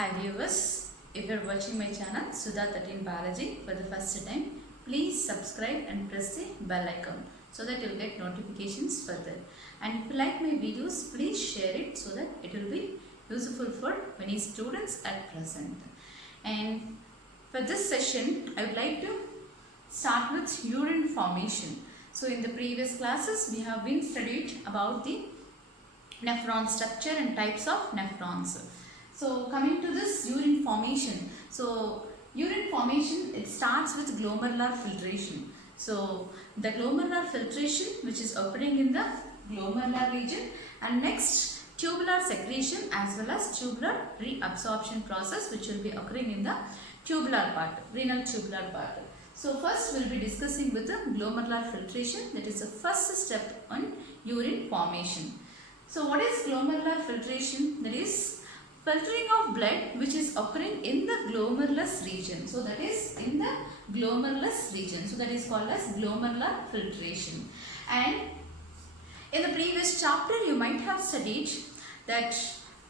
Hi viewers, if you are watching my channel Sudha 13 Balaji for the first time, please subscribe and press the bell icon so that you will get notifications further. And if you like my videos, please share it so that it will be useful for many students at present. And for this session, I would like to start with urine formation. So in the previous classes, we have been studied about the nephron structure and types of nephrons. So coming to this urine formation. So urine formation, it starts with glomerular filtration. So the glomerular filtration which is occurring in the glomerular region, and next tubular secretion as well as tubular reabsorption process which will be occurring in the tubular part, renal tubular part. So first we will be discussing with the glomerular filtration, that is the first step on urine formation. So what is glomerular filtration? That is filtering of blood which is occurring in the glomerulus region. So that is in the glomerulus region. So that is called as glomerular filtration. And in the previous chapter you might have studied that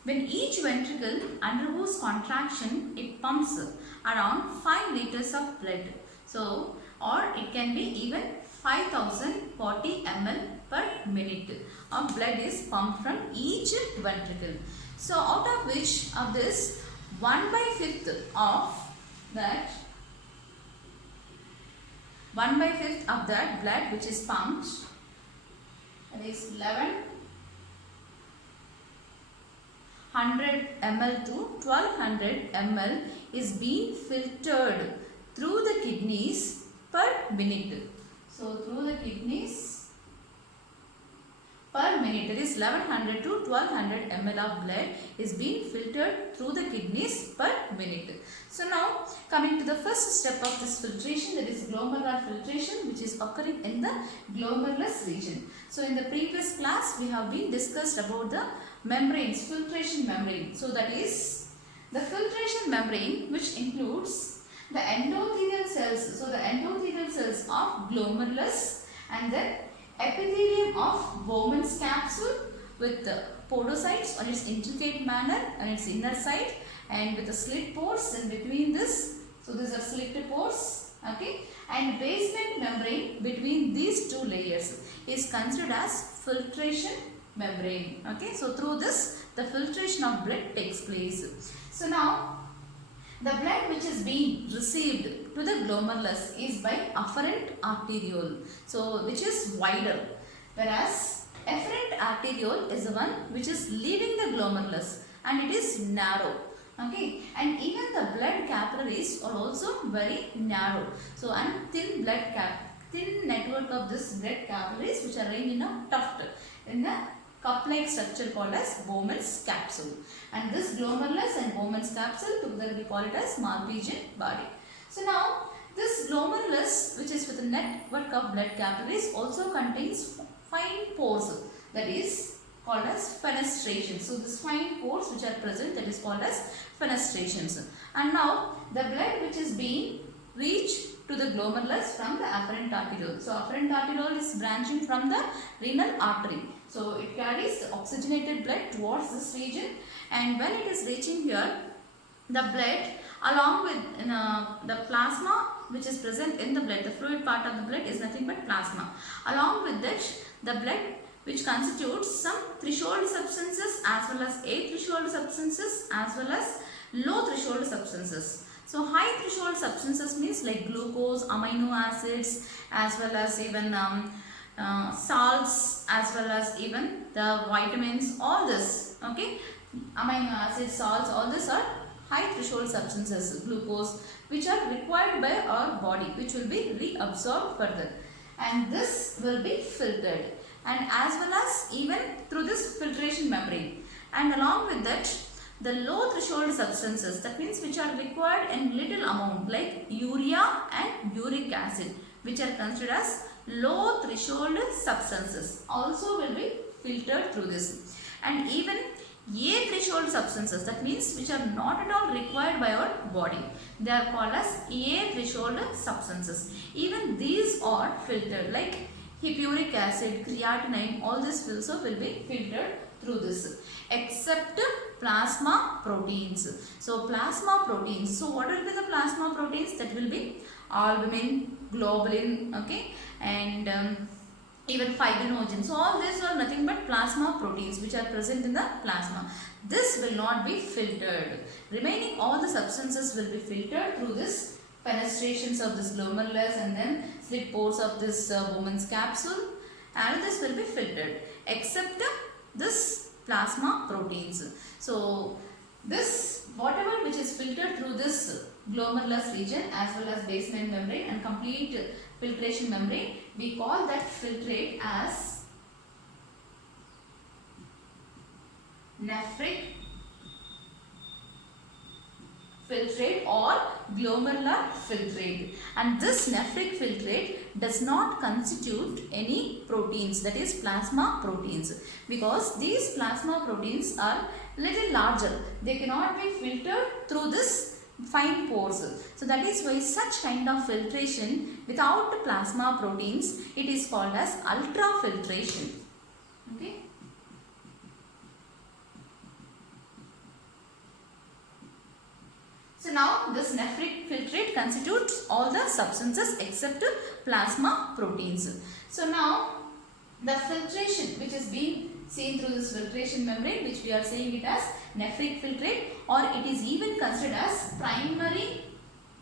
when each ventricle undergoes contraction, it pumps around 5 liters of blood. So, or it can be even 5040 ml per minute of blood is pumped from each ventricle. So out of which of this 1/5 of that 1/5 of that blood which is pumped, that is 1100 ml to 1200 ml is being filtered through the kidneys per minute. So through the kidneys per minute, that is 1100 to 1200 ml of blood is being filtered through the kidneys per minute. So now coming to the first step of this filtration, that is glomerular filtration which is occurring in the glomerulus region. So in the previous class we have been discussed about the membranes, filtration membrane. So that is the filtration membrane which includes the endothelial cells. So the endothelial cells of glomerulus, and then epithelium of Bowman's capsule with the podocytes on its intricate manner on its inner side, and with the slit pores in between this. So these are slit pores, okay, and basement membrane between these two layers is considered as filtration membrane, okay. So through this the filtration of blood takes place. So now the blood which is being received to the glomerulus is by afferent arteriole, so which is wider, whereas efferent arteriole is the one which is leaving the glomerulus and it is narrow, okay. And even the blood capillaries are also very narrow. So and thin network of this blood capillaries which are arranged in a tuft in the cup-like structure called as Bowman's capsule. And this glomerulus and Bowman's capsule together we call it as Malpighian body. So now this glomerulus which is with a network of blood capillaries also contains fine pores, that is called as fenestrations. So this fine pores which are present, that is called as fenestrations. And now the blood which is being reached to the glomerulus from the afferent arteriole. So afferent arteriole is branching from the renal artery. So it carries the oxygenated blood towards this region, and when it is reaching here, the blood along with the plasma which is present in the blood, the fluid part of the blood is nothing but plasma. Along with that, the blood which constitutes some threshold substances as well as a-threshold substances as well as low threshold substances. So high threshold substances means like glucose, amino acids, as well as even salts, as well as even the vitamins, all this, okay, amino acids, salts, all this are high threshold substances, glucose, which are required by our body, which will be reabsorbed further, and this will be filtered, and as well as even through this filtration membrane. And along with that, the low threshold substances, that means which are required in little amount, like urea and uric acid, which are considered as low threshold substances, also will be filtered through this. And even A threshold substances, that means which are not at all required by our body, they are called as A threshold substances. Even these are filtered, like hippuric acid, creatinine, all this also will be filtered through this, except plasma proteins. So plasma proteins. So what will be the plasma proteins? That will be albumin, globulin, okay, and even fibrinogen. So all these are nothing but plasma proteins which are present in the plasma. This will not be filtered. Remaining all the substances will be filtered through this fenestrations of this glomerulus and then slit pores of this Bowman's capsule, and this will be filtered except this plasma proteins. So this whatever which is filtered through this glomerulus region as well as basement membrane and complete filtration membrane, we call that filtrate as nephric filtrate or glomerular filtrate. And this nephric filtrate does not constitute any proteins, that is plasma proteins, because these plasma proteins are little larger. They cannot be filtered through this fine pores. So that is why such kind of filtration without plasma proteins, it is called as ultrafiltration. Okay. So now this nephric filtrate constitutes all the substances except plasma proteins. So now the filtration which is being seen through this filtration membrane, which we are saying it as nephric filtrate, or it is even considered as primary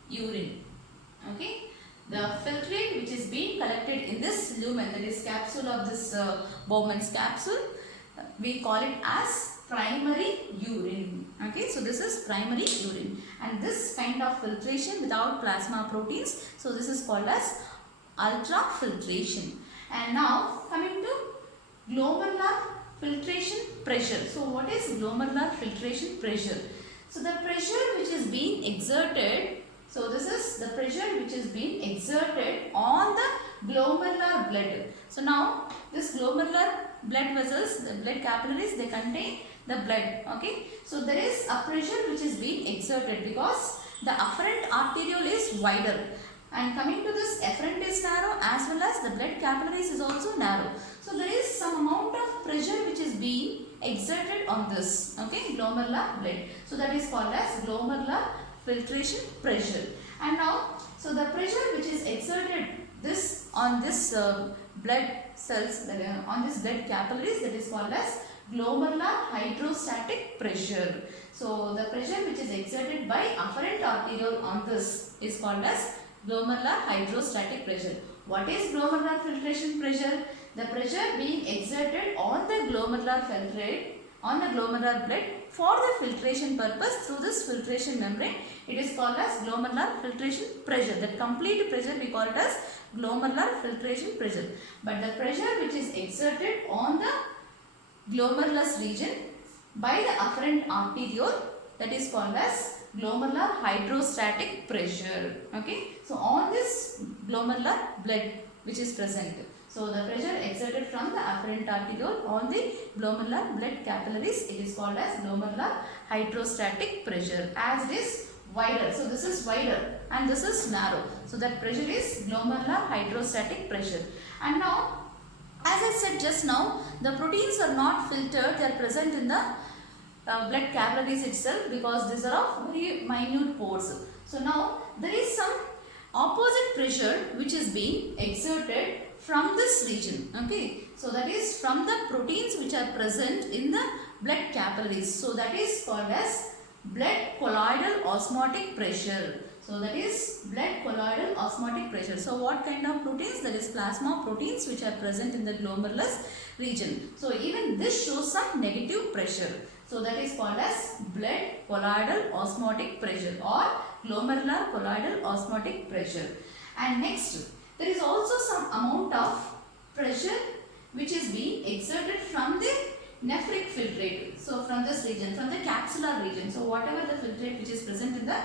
urine. Okay, the filtrate which is being collected in this lumen, that is capsule of this Bowman's capsule, we call it as primary urine. Okay, so this is primary urine, and this kind of filtration without plasma proteins, so this is called as ultrafiltration. And now coming to glomerular filtration pressure. So what is glomerular filtration pressure? So the pressure which is being exerted, so this is the pressure which is being exerted on the glomerular blood. So now this glomerular blood vessels, the blood capillaries, they contain the blood. Okay, so there is a pressure which is being exerted because the afferent arteriole is wider, and coming to this efferent is narrow as well as the blood capillaries is also narrow. So there is some amount of pressure which is being exerted on this, okay, glomerular blood. So that is called as glomerular filtration pressure. And now, so the pressure which is exerted this on this blood cells, on this blood capillaries, that is called as glomerular hydrostatic pressure. So the pressure which is exerted by afferent arteriole on this is called as glomerular hydrostatic pressure. What is glomerular filtration pressure? The pressure being exerted on the glomerular filtrate, on the glomerular blood for the filtration purpose through this filtration membrane, it is called as glomerular filtration pressure. That complete pressure we call it as glomerular filtration pressure. But the pressure which is exerted on the glomerulus region by the afferent arteriole, that is called as glomerular hydrostatic pressure. Okay, so on this glomerular blood which is present, so the pressure exerted from the afferent arteriole on the glomerular blood capillaries, it is called as glomerular hydrostatic pressure, as it is wider. So this is wider and this is narrow, so that pressure is glomerular hydrostatic pressure. And now, as I said just now, the proteins are not filtered, they are present in the blood capillaries itself because these are of very minute pores. So now there is some opposite pressure which is being exerted from this region. Okay, so that is from the proteins which are present in the blood capillaries. So that is called as blood colloidal osmotic pressure. So that is blood colloidal osmotic pressure. So what kind of proteins? That is plasma proteins which are present in the glomerulus region. So even this shows some negative pressure. So that is called as blood colloidal osmotic pressure or glomerular colloidal osmotic pressure. And next, there is also some amount of pressure which is being exerted from the nephric filtrate. So from this region, from the capsular region. So whatever the filtrate which is present in the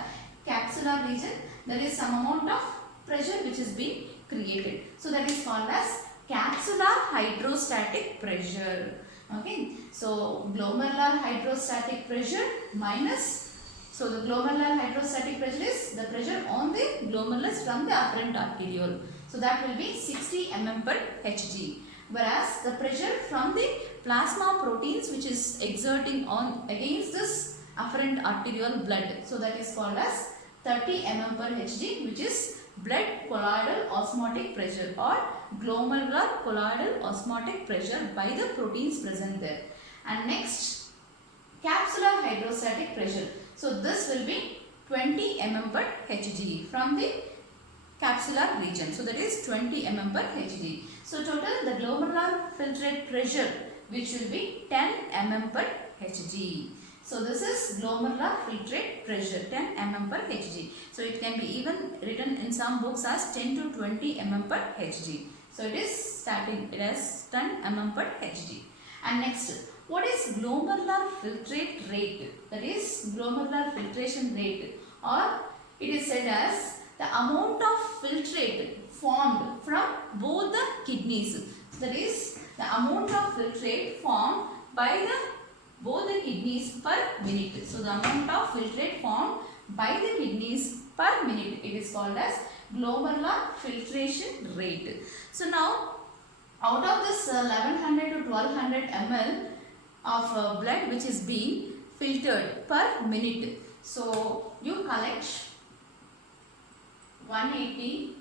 capsular region, there is some amount of pressure which is being created. So that is called as capsular hydrostatic pressure. Okay, so glomerular hydrostatic pressure minus, so the glomerular hydrostatic pressure is the pressure on the glomerulus from the afferent arteriole. So that will be 60 mm per Hg. whereas the pressure from the plasma proteins which is exerting on against this afferent arterial blood. So that is called as 30 mm per Hg, which is blood colloidal osmotic pressure or glomerular colloidal osmotic pressure by the proteins present there. And next, capsular hydrostatic pressure. So this will be 20 mm per Hg from the capsular region. So that is 20 mm per Hg. So total the glomerular filtrate pressure which will be 10 mm per Hg. So this is glomerular filtrate pressure 10 mm per Hg. So it can be even written in some books as 10 to 20 mm per Hg. So it is starting it as 10 mm per Hg. And next, what is glomerular filtrate rate? That is glomerular filtration rate, or it is said as the amount of filtrate formed from both the kidneys. So that is the amount of filtrate formed by both the kidneys per minute. So the amount of filtrate formed by the kidneys per minute, it is called as glomerular filtration rate. So now, out of this 1100 to 1200 ml of blood which is being filtered per minute, so you collect 180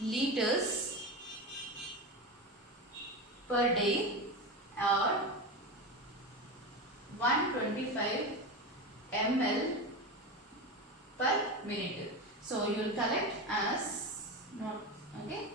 liters per day or 125 ml per minute. So you will collect as not okay.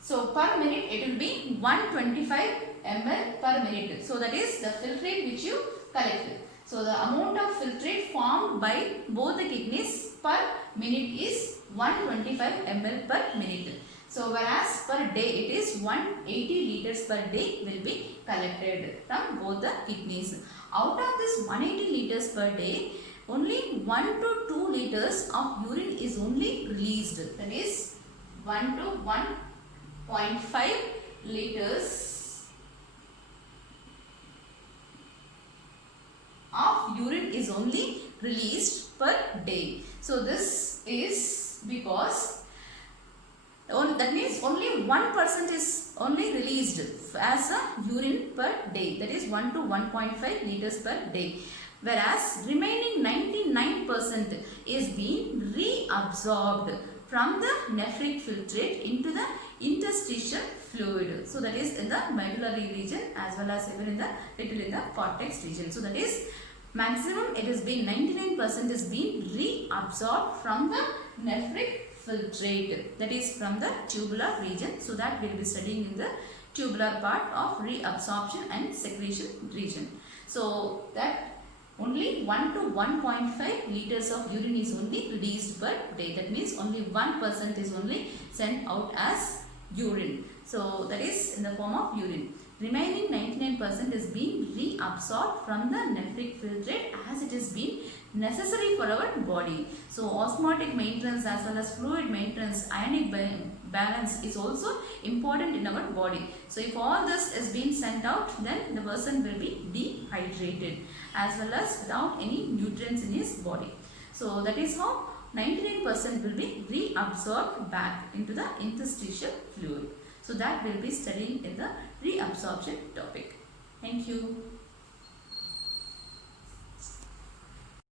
So per minute it will be 125 ml per minute. So that is the filtrate which you collected. So the amount of filtrate formed by both the kidneys per minute is 125 ml per minute. So whereas per day it is 180 liters per day will be collected from both the kidneys. Out of this 180 liters per day, only 1 to 2 liters of urine is only released. That is 1 to 1.5 liters of urine is only released per day. So this is because that means only 1% is only released as a urine per day. That is 1 to 1.5 liters per day. Whereas remaining 99% is being reabsorbed from the nephric filtrate into the interstitial fluid. So that is in the medullary region as well as even in the little in the cortex region. So that is maximum it is being 99% is being reabsorbed from the nephric filtrate, that is from the tubular region. So that we will be studying in the tubular part of reabsorption and secretion region. So that only 1 to 1.5 liters of urine is only released per day. That means only 1% is only sent out as urine. So that is in the form of urine. Remaining 99% is being reabsorbed from the nephric filtrate as it is being necessary for our body. So osmotic maintenance as well as fluid maintenance, ionic balance is also important in our body. So if all this is being sent out, then the person will be dehydrated as well as without any nutrients in his body. So that is how 99% will be reabsorbed back into the interstitial fluid. So that will be studying in the reabsorption topic. Thank you.